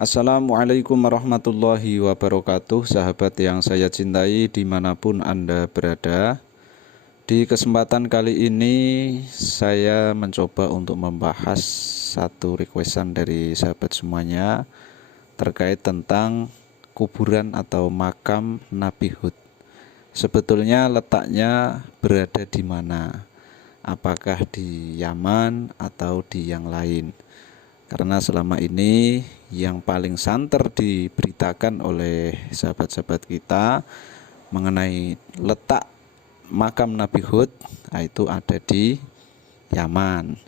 Assalamualaikum warahmatullahi wabarakatuh, sahabat yang saya cintai dimanapun Anda berada. Di kesempatan kali ini saya mencoba untuk membahas satu requestan dari sahabat semuanya terkait tentang kuburan atau makam Nabi Hud. Sebetulnya letaknya berada di mana? Apakah di Yaman atau di yang lain? Karena selama ini yang paling santer diberitakan oleh sahabat-sahabat kita mengenai letak makam Nabi Hud, itu ada di Yaman.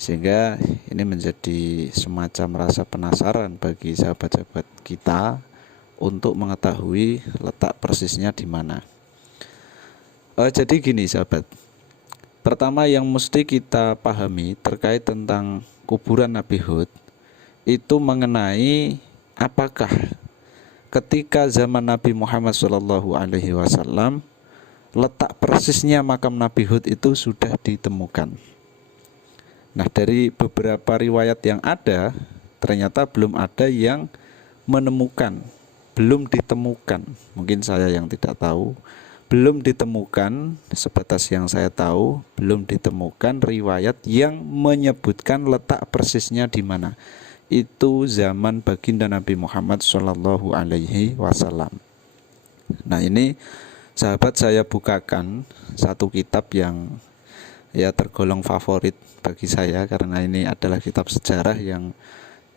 Sehingga ini menjadi semacam rasa penasaran bagi sahabat-sahabat kita untuk mengetahui letak persisnya di mana. Jadi gini sahabat, pertama yang mesti kita pahami terkait tentang kuburan Nabi Hud itu mengenai apakah ketika zaman Nabi Muhammad SAW letak persisnya makam Nabi Hud itu sudah ditemukan. Nah, dari beberapa riwayat yang ada ternyata belum ada yang menemukan, belum ditemukan. Mungkin saya yang tidak tahu, belum ditemukan, sebatas yang saya tahu belum ditemukan riwayat yang menyebutkan letak persisnya di mana. Itu zaman baginda Nabi Muhammad SAW. Nah, ini sahabat saya bukakan satu kitab yang tergolong favorit bagi saya, karena ini adalah kitab sejarah yang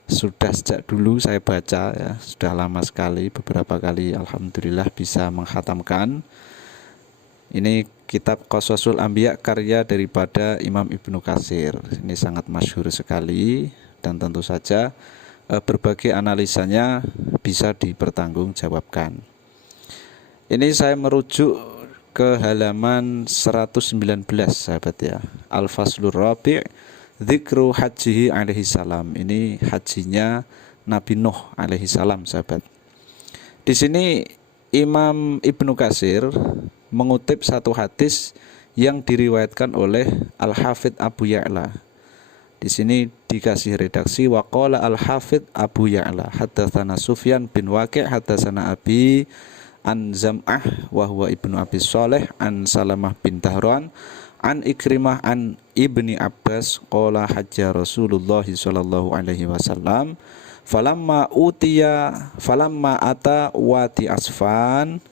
sudah sejak dulu saya baca, sudah lama sekali, beberapa kali alhamdulillah bisa menghatamkan. Ini kitab Qasasul Anbiya karya daripada Imam Ibnu Katsir. Ini sangat masyhur sekali dan tentu saja berbagai analisanya bisa dipertanggungjawabkan. Ini saya merujuk ke halaman 119 sahabat ya. Al-Faslur Rabi' Dzikru Hajihi alaihi salam. Ini hajinya Nabi Nuh alaihi salam sahabat. Di sini Imam Ibnu Katsir mengutip satu hadis yang diriwayatkan oleh Al-Hafidz Abu Ya'la. Di sini dikasih redaksi waqala Al-Hafidz Abu Ya'la haddatsana Sufyan bin Waqi' haddatsana Abi an Zam'ah wa huwa Ibnu Abi Shalih an Salamah bin Tahran an Ikrimah an Ibni Abbas qala hajja Rasulullah sallallahu alaihi wasallam falamma ata wati asfan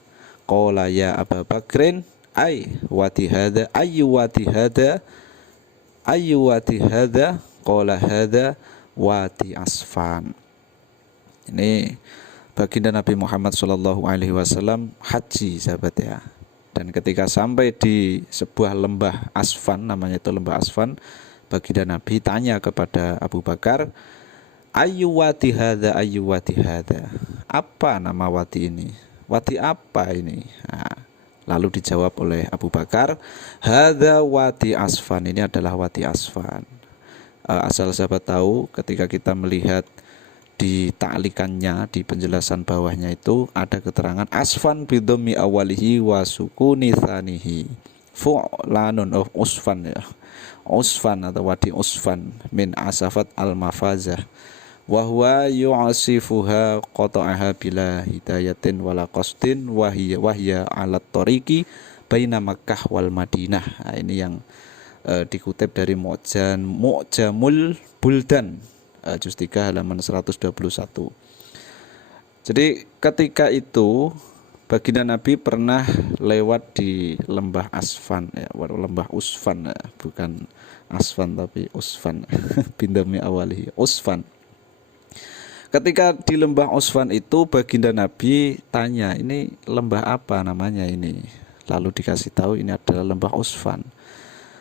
qala ya Abu Bakrin wati hadha wati hadha qala hadha wati asfan. Ini baginda Nabi Muhammad SAW haji sahabat ya. Dan ketika sampai di sebuah lembah Asfan, namanya itu lembah Asfan, baginda Nabi tanya kepada Abu Bakar, wati hadha apa nama wati ini? Wati apa ini? Nah, lalu dijawab oleh Abu Bakar, hadza wati asfan. Ini adalah wati asfan. Asal sahabat tahu, ketika kita melihat di ta'likannya, di penjelasan bawahnya itu ada keterangan asfan bidhammi awalihi wa sukuni tsanihi. Fu'lanun of usfan ya. Usfan atau wadi usfan min asafat al-mafazah. Wahwa yu'asifuha qata'aha bila hidayatin wala qasdin wahya alat tariqi baina Makkah wal Madinah. Nah, ini yang dikutip dari Mu'jamul Buldan juz 3 halaman 121. Jadi ketika itu baginda Nabi pernah lewat di lembah Asfan ya, lembah Usfan ya, bukan Asfan tapi Usfan bindami awalihi Usfan. Ketika di lembah Usfan itu baginda Nabi tanya, ini lembah apa namanya ini? Lalu dikasih tahu ini adalah lembah Usfan.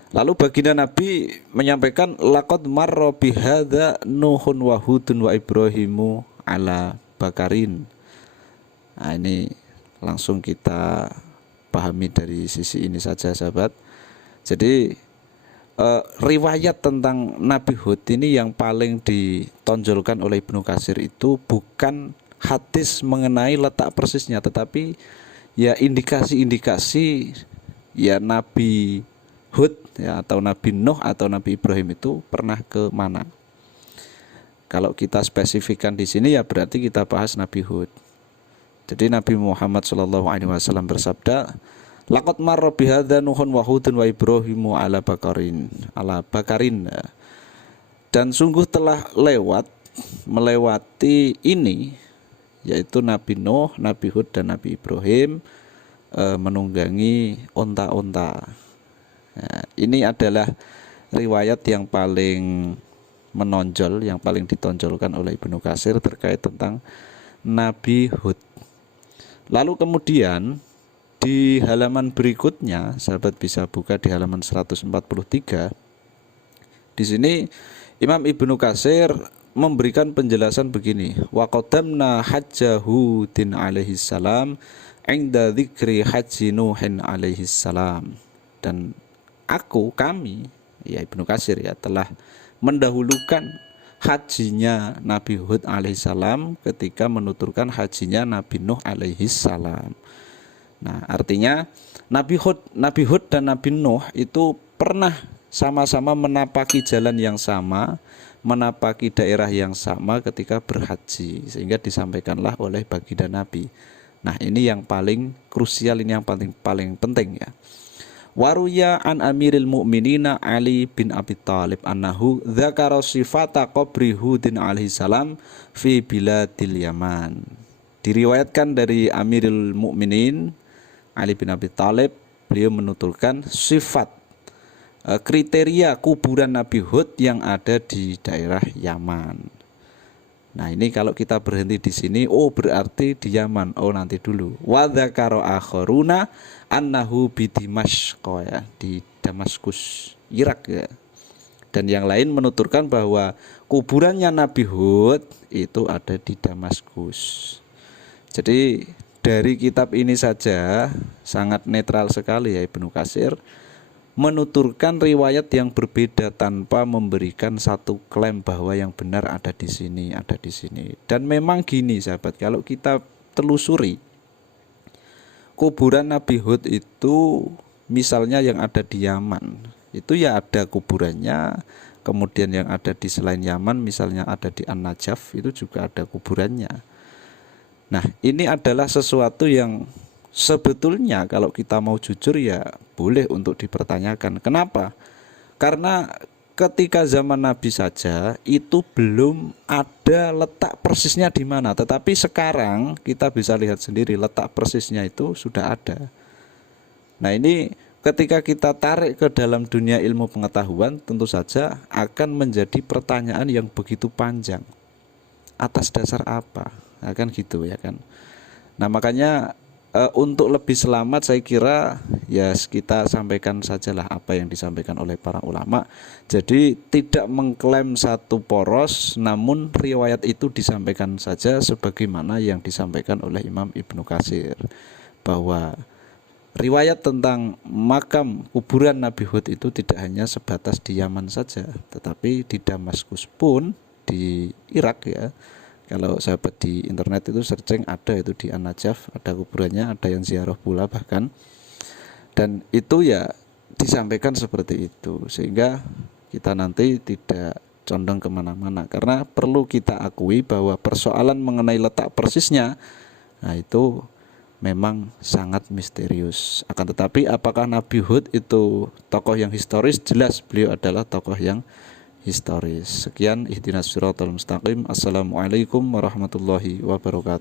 Lalu baginda Nabi menyampaikan laqad marra bihadza Nuhun wa Hudun wa Ibrahimu ala Bakarin. Nah, ini langsung kita pahami dari sisi ini saja sahabat. Jadi riwayat tentang Nabi Hud ini yang paling ditonjolkan oleh Ibnu Katsir itu bukan hadis mengenai letak persisnya, tetapi ya indikasi-indikasi ya Nabi Hud ya, atau Nabi Nuh atau Nabi Ibrahim itu pernah ke mana. kalau kita spesifikkan di sini ya berarti kita bahas Nabi Hud. Jadi Nabi Muhammad SAW bersabda, laqad marra bihadza Nuhun wa Hudun wa Ibrahimu ala bakarin. Dan sungguh telah melewati ini, yaitu Nabi Nuh, Nabi Hud dan Nabi Ibrahim menunggangi onta-onta. Nah, ini adalah riwayat yang paling menonjol, yang paling ditonjolkan oleh Ibnu Katsir terkait tentang Nabi Hud. Lalu kemudian di halaman berikutnya, sahabat bisa buka di halaman 143. Di sini Imam Ibnu Katsir memberikan penjelasan begini, wa qaddamna hajja Hudin alaihi salam inda dzikri haji Nuhin alaihi salam. Dan kami ya Ibnu Katsir ya telah mendahulukan hajinya Nabi Hud alaihissalam ketika menuturkan hajinya Nabi Nuh alaihissalam. Nah, artinya Nabi Hud dan Nabi Nuh itu pernah sama-sama menapaki jalan yang sama, menapaki daerah yang sama ketika berhaji, sehingga disampaikanlah oleh baginda Nabi. Nah, ini yang paling krusial, ini yang paling penting ya. Waruya an Amiril Mukminina Ali bin Abi Thalib annahu dzakara sifata qabri Hudin alaihi salam fi biladil Yaman. Diriwayatkan dari Amirul Mukminin Ali bin Abi Thalib, beliau menuturkan sifat kriteria kuburan Nabi Hud yang ada di daerah Yaman. Nah, ini kalau kita berhenti di sini, oh berarti di Yaman. Oh, nanti dulu. Wa dzakara akharuna annahu bi Dimashq, ya, di Damaskus, Irak ya. Dan yang lain menuturkan bahwa kuburannya Nabi Hud itu ada di Damaskus. Jadi dari kitab ini saja sangat netral sekali ya Ibnu Katsir menuturkan riwayat yang berbeda tanpa memberikan satu klaim bahwa yang benar ada di sini, ada di sini. Dan memang gini sahabat, kalau kita telusuri kuburan Nabi Hud itu misalnya yang ada di Yaman, itu ya ada kuburannya. Kemudian yang ada di selain Yaman misalnya ada di An-Najaf, itu juga ada kuburannya. Nah, ini adalah sesuatu yang sebetulnya kalau kita mau jujur ya boleh untuk dipertanyakan. Kenapa? Karena ketika zaman Nabi saja itu belum ada letak persisnya di mana. Tetapi sekarang kita bisa lihat sendiri letak persisnya itu sudah ada. Nah, ini ketika kita tarik ke dalam dunia ilmu pengetahuan tentu saja akan menjadi pertanyaan yang begitu panjang. Atas dasar apa? Nah, kan gitu ya kan. Nah, makanya untuk lebih selamat saya kira ya kita sampaikan sajalah apa yang disampaikan oleh para ulama. Jadi tidak mengklaim satu poros, namun riwayat itu disampaikan saja sebagaimana yang disampaikan oleh Imam Ibnu Katsir, bahwa riwayat tentang makam kuburan Nabi Hud itu tidak hanya sebatas di Yaman saja, tetapi di Damaskus pun, di Irak ya. Kalau sahabat di internet itu searching ada itu di An-Najaf, ada kuburannya, ada yang ziarah pula bahkan. Dan itu ya disampaikan seperti itu, sehingga kita nanti tidak condong kemana-mana. Karena perlu kita akui bahwa persoalan mengenai letak persisnya, nah itu memang sangat misterius. Akan tetapi apakah Nabi Hud itu tokoh yang historis? Jelas beliau adalah tokoh yang historis. Sekian, ihdinas siratal mustaqim. Assalamualaikum warahmatullahi wabarakatuh.